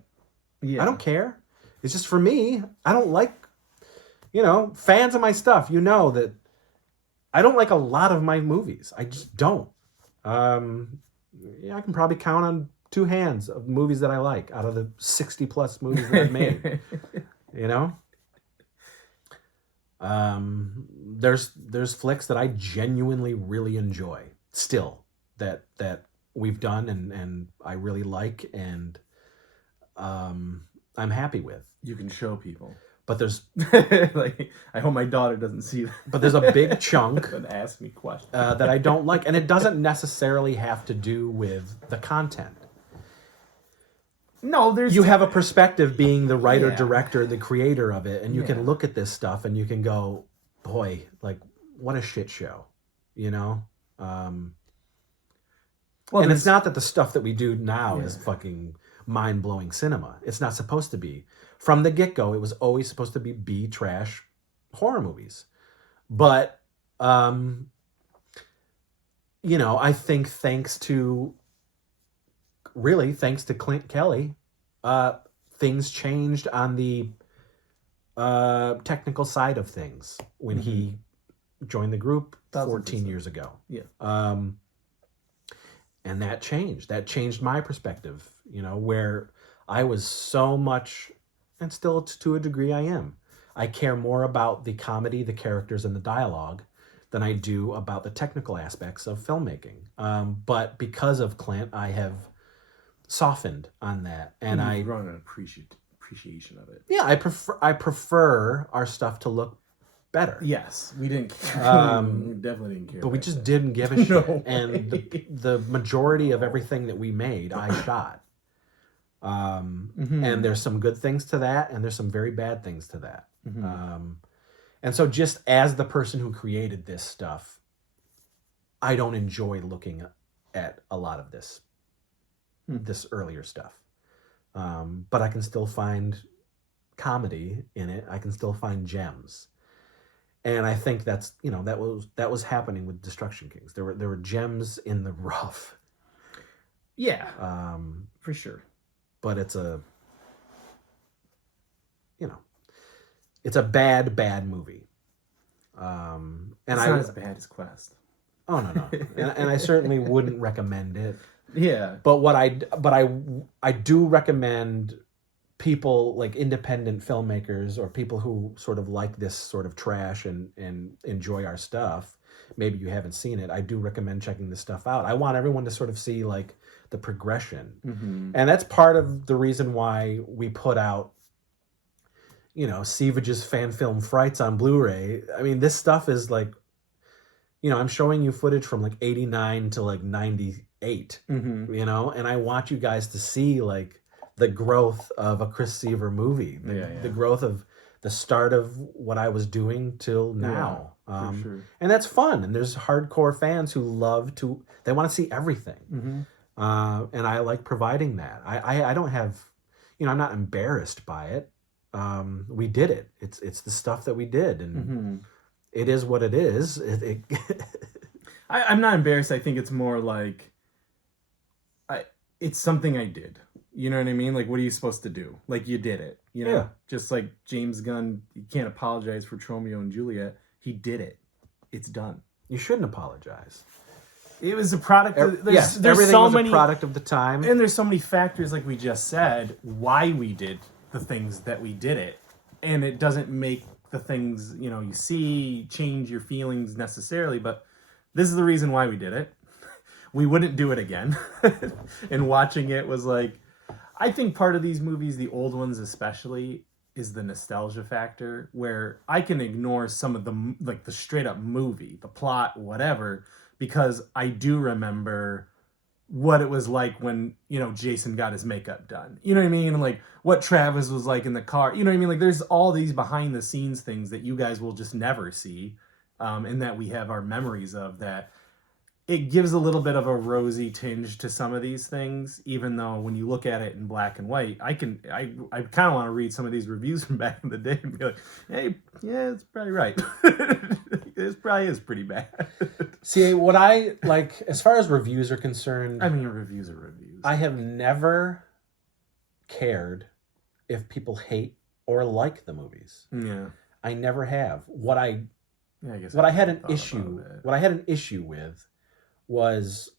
Yeah. I don't care. It's just for me, I don't like, you know, fans of my stuff, you know that I don't like a lot of my movies. I just don't. Yeah, I can probably count on 2 hands of movies that I like out of the 60 plus movies that I've made. You know? There's flicks that I genuinely really enjoy still that we've done and I really like and I'm happy with. You can show people. But there's like, I hope my daughter doesn't see that. But there's a big chunk and ask me questions that I don't like, and it doesn't necessarily have to do with the content. No, you have a perspective being the writer, director, the creator of it, and you Yeah. can look at this stuff and you can go, boy, like what a shit show, you know? And it's not that the stuff that we do now is fucking mind-blowing cinema. It's not supposed to be. From the get-go, it was always supposed to be B-trash horror movies. But, you know, I think thanks to Clint Kelly, things changed on the technical side of things when he joined the group 14 years ago. Yeah. And that changed. That changed my perspective, you know, where I was so much, and still to a degree I am. I care more about the comedy, the characters, and the dialogue than I do about the technical aspects of filmmaking. But because of Clint, I have softened on that, and I grown an appreciation of it. Yeah, I prefer our stuff to look better. Yes, we didn't. We definitely didn't care. But we just didn't give a shit. No and the majority of everything that we made, I shot. And there's some good things to that, and there's some very bad things to that. And so, just as the person who created this stuff, I don't enjoy looking at a lot of this earlier stuff. But I can still find comedy in it. I can still find gems. And I think that's, you know, that was happening with Destruction Kings. There were gems in the rough. Yeah. For sure. But it's a, you know, it's a bad movie. And it's not as bad as Quest. Oh no. and I certainly wouldn't recommend it. Yeah. But I do recommend people like independent filmmakers or people who sort of like this sort of trash and enjoy our stuff. Maybe you haven't seen it. I do recommend checking this stuff out. I want everyone to sort of see like the progression. And that's part of the reason why we put out, you know, Seavage's Fan Film Frights on Blu-ray. I mean, this stuff is like, you know, I'm showing you footage from like 89 to like 98, you know, and I want you guys to see like the growth of a Chris Seaver movie, the growth of the start of what I was doing till now. For sure. And that's fun. And there's hardcore fans who they want to see everything. And I like providing that. I don't have, you know, I'm not embarrassed by it. We did it. It's the stuff that we did. And it is what it is. I'm not embarrassed. I think it's more like, it's something I did. You know what I mean? Like, what are you supposed to do? Like, you did it. You know? Yeah. Just like James Gunn, you can't apologize for Romeo and Juliet. He did it. It's done. You shouldn't apologize. It was a product. There's everything so was a product of the time. And there's so many factors, like we just said, why we did the things that we did it. And it doesn't make the things, you know, you see change your feelings necessarily, but this is the reason why we did it. We wouldn't do it again. And watching it was like, I think part of these movies, the old ones especially, is the nostalgia factor, where I can ignore some of the, like, the straight up movie, the plot, whatever, because I do remember what it was like when, you know, Jason got his makeup done. You know what I mean? Like, what Travis was like in the car. You know what I mean? Like, there's all these behind the scenes things that you guys will just never see, and that we have our memories of that it gives a little bit of a rosy tinge to some of these things, even though when you look at it in black and white, I kind of want to read some of these reviews from back in the day and be like, hey, yeah, it's probably right. This probably is pretty bad. See, what I like, as far as reviews are concerned, I mean, reviews are reviews. I have never cared if people hate or like the movies. Yeah. I never have. What I guess what I had an issue with was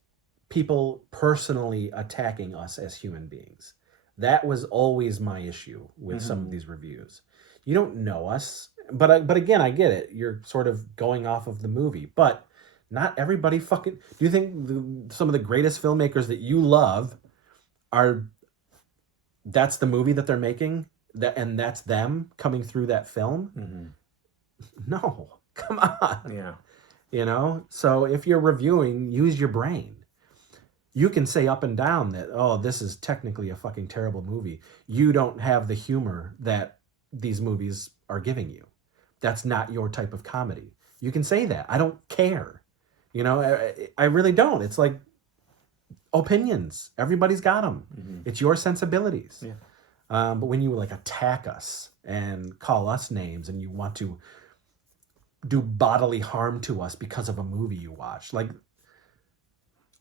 people personally attacking us as human beings. That was always my issue with some of these reviews. You don't know us, but again, I get it. You're sort of going off of the movie, but not everybody fucking. Do you think some of the greatest filmmakers that you love are? That's the movie that they're making, and that's them coming through that film? Mm-hmm. No, come on. Yeah. You know, so if you're reviewing, use your brain. You can say up and down that, oh, this is technically a fucking terrible movie. You don't have the humor that these movies are giving you. That's not your type of comedy. You can say that. I don't care. You know, I really don't. It's like opinions. Everybody's got them. Mm-hmm. It's your sensibilities. Yeah. But when you like attack us and call us names and you want to do bodily harm to us because of a movie you watch, like,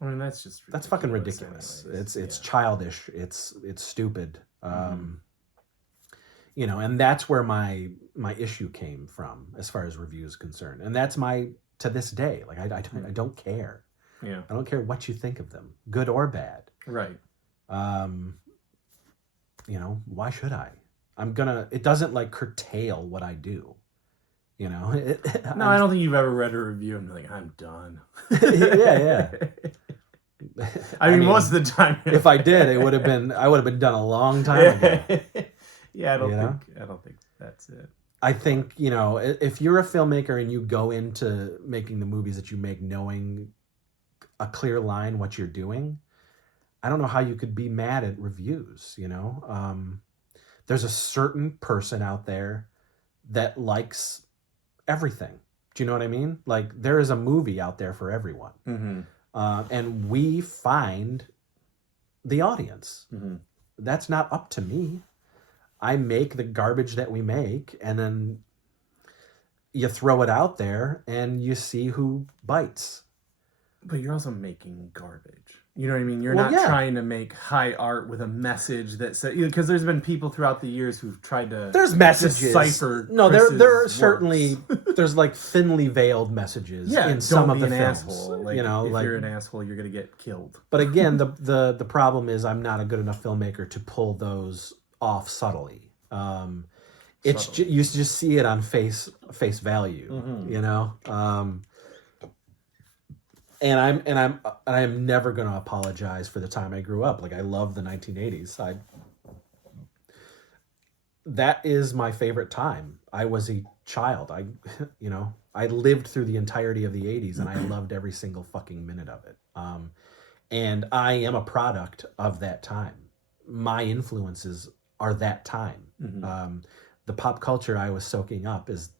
I mean, that's just that's fucking ridiculous. Anyways. It's childish. It's stupid. You know, and that's where my issue came from as far as reviews concerned, and that's to this day. Like I don't care. Yeah, I don't care what you think of them, good or bad. Right. You know, why should I? It doesn't like curtail what I do. You know, I don't think you've ever read a review and be like, I'm done. yeah. I mean, most of the time, if I did, I would have been done a long time ago. Yeah, I don't think that's it. I think, you know, if you're a filmmaker and you go into making the movies that you make knowing a clear line what you're doing, I don't know how you could be mad at reviews, you know? There's a certain person out there that likes everything. Do you know what I mean? Like, there is a movie out there for everyone. Mm-hmm. And we find the audience. Mm-hmm. That's not up to me. I make the garbage that we make, and then you throw it out there and you see who bites. But you're also making garbage. You know what I mean? You're not trying to make high art with a message that says, because there's been people throughout the years who've tried to there's messages decipher. No, there are certainly there's like thinly veiled messages in some of the films. Asshole. Like, you know, if like, you're an asshole, you're gonna get killed. But again, the problem is I'm not a good enough filmmaker to pull those off subtly. It's you just see it on face value, you know. And I'm never going to apologize for the time I grew up. Like, I love the 1980s. That is my favorite time. I was a child. I lived through the entirety of the 80s, and I loved every single fucking minute of it. And I am a product of that time. My influences are that time. Mm-hmm. The pop culture I was soaking up is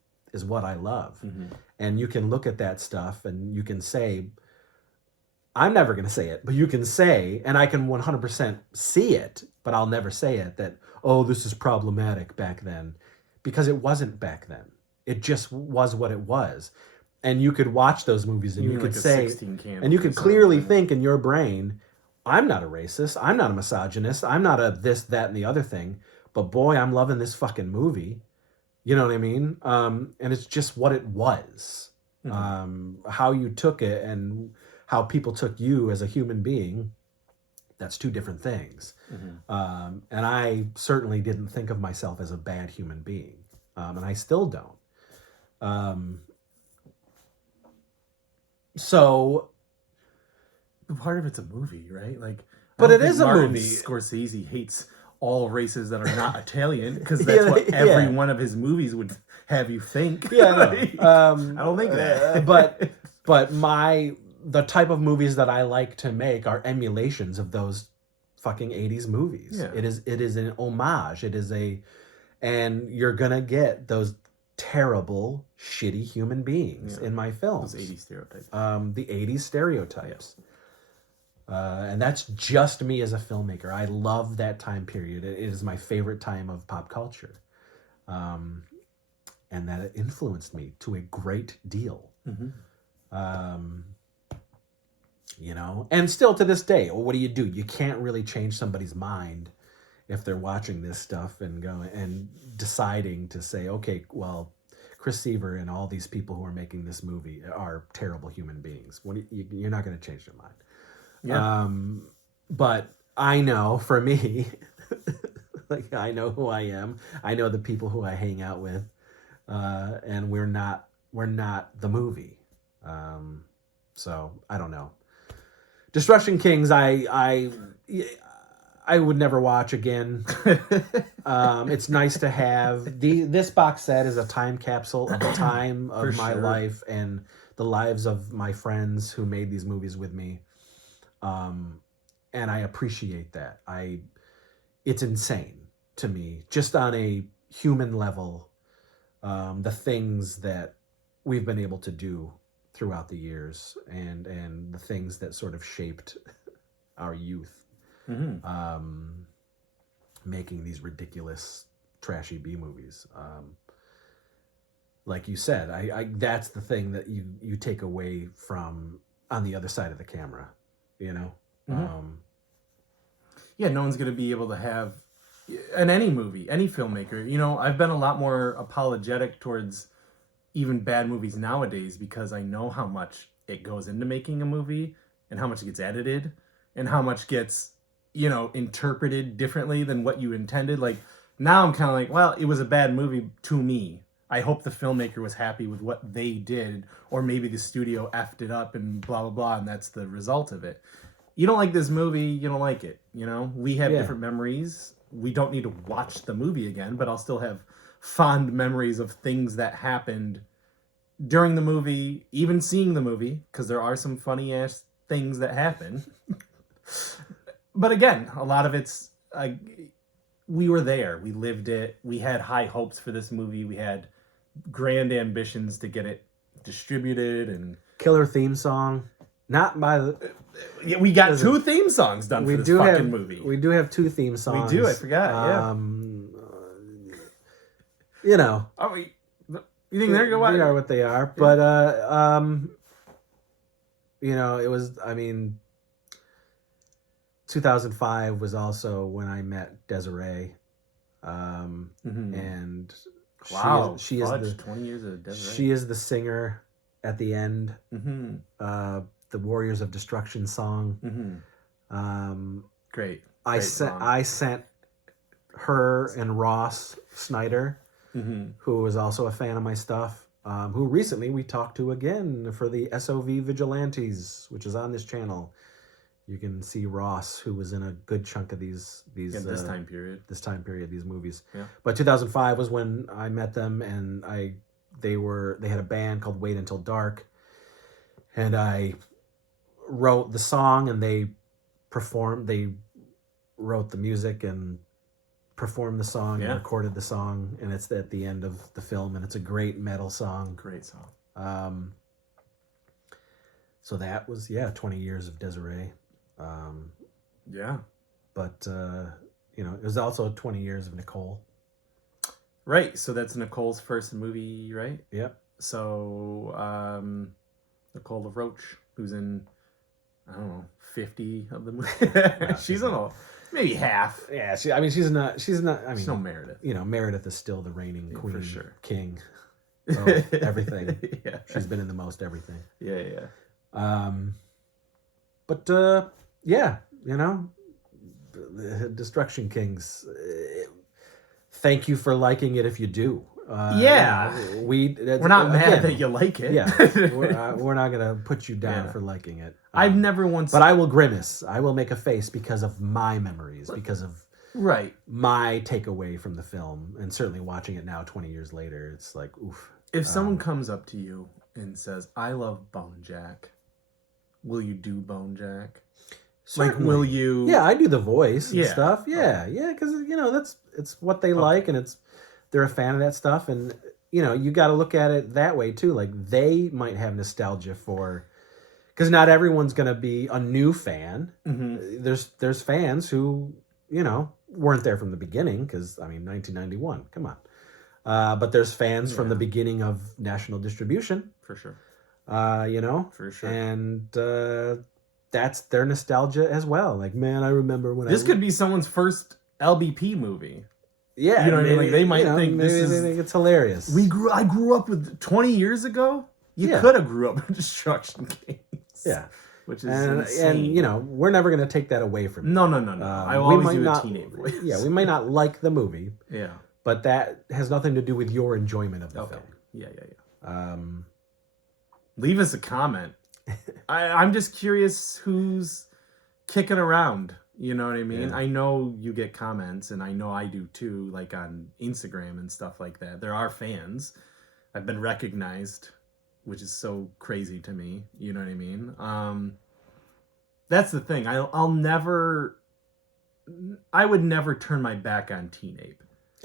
what I love. Mm-hmm. And you can look at that stuff and you can say, I'm never going to say it, but you can say, and I can 100% see it, but I'll never say it, that, oh, this is problematic back then. Because it wasn't back then. It just was what it was. And you could watch those movies and you could say, and you could clearly think in your brain, I'm not a racist, I'm not a misogynist, I'm not a this, that, and the other thing, but boy, I'm loving this fucking movie. You know what I mean? And it's just what it was. Mm-hmm. How you took it and how people took you as a human being, that's two different things. Mm-hmm. And I certainly didn't think of myself as a bad human being. And I still don't. So... Part of it's a movie, right? Like, but it is a Martin movie. Scorsese hates all races that are not Italian, because that's what every one of his movies would have you think. Yeah, like, I don't think that. But the type of movies that I like to make are emulations of those fucking 80s movies. Yeah. It is an homage. And you're gonna get those terrible, shitty human beings in my films. Those 80s stereotypes. The 80s stereotypes. And that's just me as a filmmaker. I love that time period. It is my favorite time of pop culture. And that it influenced me to a great deal. You know, and still to this day, what do? You can't really change somebody's mind if they're watching this stuff and going and deciding to say, okay, well, Chris Seaver and all these people who are making this movie are terrible human beings. You're not going to change their mind. Yeah. But I know, for me, like, I know who I am. I know the people who I hang out with, and we're not the movie. So I don't know. Destruction Kings, I would never watch again. It's nice to have. This box set is a time capsule of the time of my life and the lives of my friends who made these movies with me. And I appreciate that. It's insane to me, just on a human level, the things that we've been able to do throughout the years and the things that sort of shaped our youth. Making these ridiculous, trashy B movies. Like you said, I that's the thing that you take away from on the other side of the camera, you know? Yeah, no one's going to be able to have, in any movie, any filmmaker, you know, I've been a lot more apologetic towards even bad movies nowadays because I know how much it goes into making a movie and how much gets edited and how much gets, you know, interpreted differently than what you intended. Like, now I'm kind of like, well, it was a bad movie to me. I hope the filmmaker was happy with what they did, or maybe the studio effed it up and blah, blah, blah, and that's the result of it. You don't like this movie, you don't like it, you know? We have different memories. We don't need to watch the movie again, but I'll still have fond memories of things that happened during the movie, even seeing the movie, because there are some funny-ass things that happen. But again, a lot of it's, we were there. We lived it. We had high hopes for this movie. We had grand ambitions to get it distributed. And killer theme song. Not by the... Yeah, we got two theme songs done for this fucking movie. We do have two theme songs. We do, I forgot, you know. Oh, you think they're going to... They are what they are. But, you know, it was, I mean... 2005 was also when I met Desiree, and she is the 20 years of Desiree. She is the singer at the end, the Warriors of Destruction song. Great. I sent her and Ross Snyder, who was also a fan of my stuff, who recently we talked to again for the SOV Vigilantes, which is on this channel. You can see Ross, who was in a good chunk of these this time period, these movies. Yeah. But 2005 was when I met them, and they had a band called Wait Until Dark, and I wrote the song, and they wrote the music and performed the song and recorded the song, and it's at the end of the film, and it's a great metal song. Great song. So that was 20 years of Desiree. But you know, it was also 20 years of Nicole. Right. So that's Nicole's first movie, right? Yep. So Nicole LaRoche, who's in, I don't know, 50 of the movie. She's in maybe half. Yeah. She's not. She's no Meredith. You know, Meredith is still the reigning queen, for sure. King of everything. Yeah. She's been in the most everything. Yeah. But you know, Destruction Kings. Thank you for liking it if you do. We're not mad that you like it. Yeah, we're not gonna put you down for liking it. I've never once, but I will grimace. I will make a face because of my memories, because of my takeaway from the film, and certainly watching it now, 20 years later, it's like oof. If someone comes up to you and says, "I love Bone Jack," will you do Bone Jack? Certainly. Like, will you? Yeah, I do the voice and stuff. Yeah, because you know it's what they like, and they're a fan of that stuff, and you got to look at it that way too. Like they might have nostalgia for, because not everyone's going to be a new fan. Mm-hmm. There's fans who weren't there from the beginning, because 1991, come on. But there's fans from the beginning of national distribution, For sure. For sure. And that's their nostalgia as well. Like, man, I remember when this could be someone's first LBP movie. Yeah, you know what I mean. Like they might think this is. They think it's hilarious. I grew up with 20 years ago. You could have grew up with Destruction Kings. Yeah, which is insane. And we're never gonna take that away from you. No. I will always do a teenage voice. Yeah, we might not like the movie. Yeah, but that has nothing to do with your enjoyment of the film. Yeah. Leave us a comment. I'm just curious who's kicking around. You know what I mean? Yeah. I know you get comments, and I know I do too, like on Instagram and stuff like that. There are fans. I've been recognized, which is so crazy to me. You know what I mean? That's the thing. I would never turn my back on Teen Ape.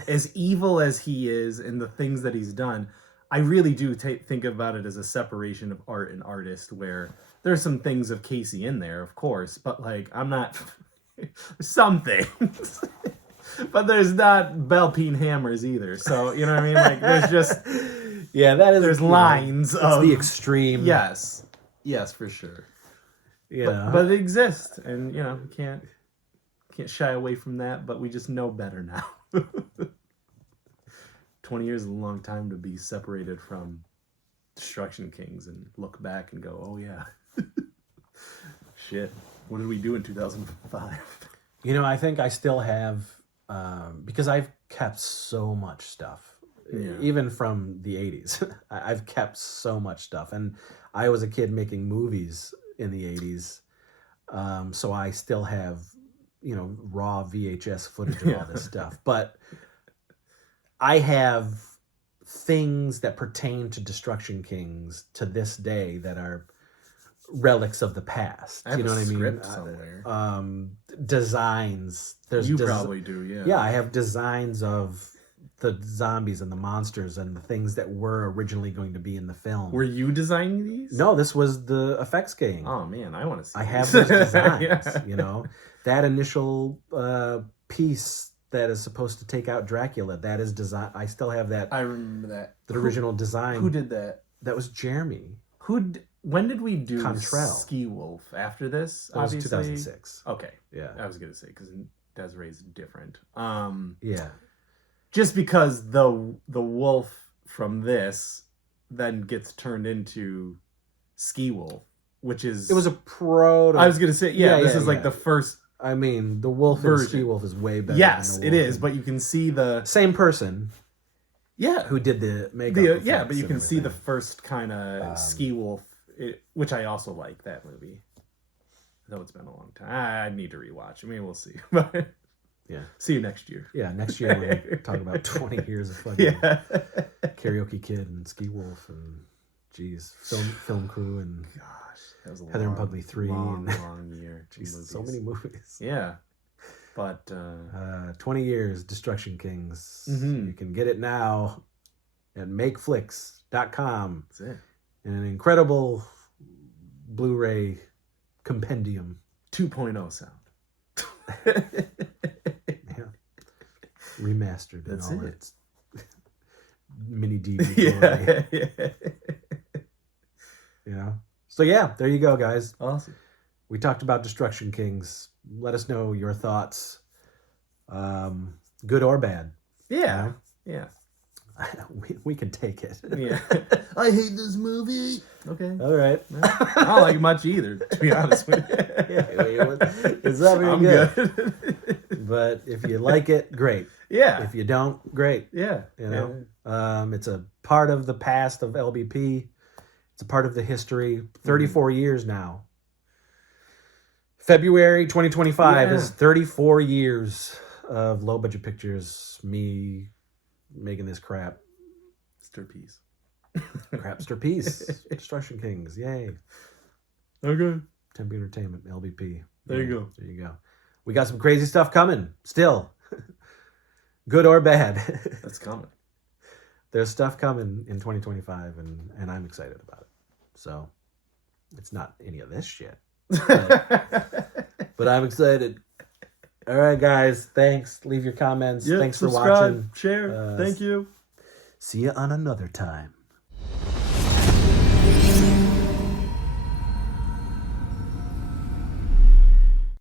As evil as he is and the things that he's done, I really do think about it as a separation of art and artist, where there's some things of Casey in there, of course, but like I'm not some things. But there's not Belpeen hammers either. So, you know what I mean? Like there's just that is there's lines of the extreme. Yes, for sure. Yeah. But it exists, and can't shy away from that, but we just know better now. 20 years is a long time to be separated from Destruction Kings and look back and go, oh yeah. Shit. What did we do in 2005? I think I still have, because I've kept so much stuff, even from the 80s. I've kept so much stuff. And I was a kid making movies in the 80s. So I still have, raw VHS footage of all this stuff. But I have things that pertain to Destruction Kings to this day that are relics of the past. I have you know a what I mean? script somewhere. Designs. You probably do, yeah. Yeah, I have designs of the zombies and the monsters and the things that were originally going to be in the film. Were you designing these? No, this was the effects gang. Oh man, I want to see. I have those designs. That initial piece that is supposed to take out Dracula. That is design. I still have that. I remember that. The original design. Who did that? That was Jeremy. When did we do Contrell. Ski Wolf? After this, That was obviously. 2006. Okay. Yeah. I was gonna say because Desiree's different. Yeah. Just because the wolf from this then gets turned into Ski Wolf, which is It was a proto. I was gonna say this is like the first. The wolf version. in Ski Wolf is way better. Yes, than the it wolf is, in... but you can see the same person. Yeah, who did the makeup. But you can see the first kind of Ski Wolf, which I also like that movie. Though it's been a long time. I need to rewatch. I mean, we'll see. But yeah, see you next year. Yeah, next year when we talk about 20 years of fucking Karaoke Kid and Ski Wolf and film crew and that was a Heather and Pugly 3 long year. Jeez, so many movies. Yeah. But 20 years, Destruction Kings. Mm-hmm. You can get it now at makeflix.com. That's it. In an incredible Blu-ray compendium. 2.0 sound. Yeah. Remastered. That's and all it. Its mini DVD. Yeah. So yeah, there you go, guys. Awesome. We talked about Destruction Kings. Let us know your thoughts, good or bad. Yeah, yeah. We can take it. Yeah. I hate this movie. Okay. All right. I don't like it much either, to be honest with you. It's not very I'm good. But if you like it, great. Yeah. If you don't, great. Yeah. It's a part of the past of LBP. It's a part of the history. 34 years now. February 2025 is 34 years of low budget pictures. Me making this Crapsterpiece. Crapsterpiece. Destruction Kings. Yay. Okay. Tempe Entertainment, LBP. There you go. There you go. We got some crazy stuff coming still. Good or bad. That's coming. there's stuff coming in 2025, and I'm excited about it. So it's not any of this shit, but I'm excited. All right, guys. Thanks. Leave your comments. Yeah, Thanks for subscribe, watching. share. Thank you. See you on another time.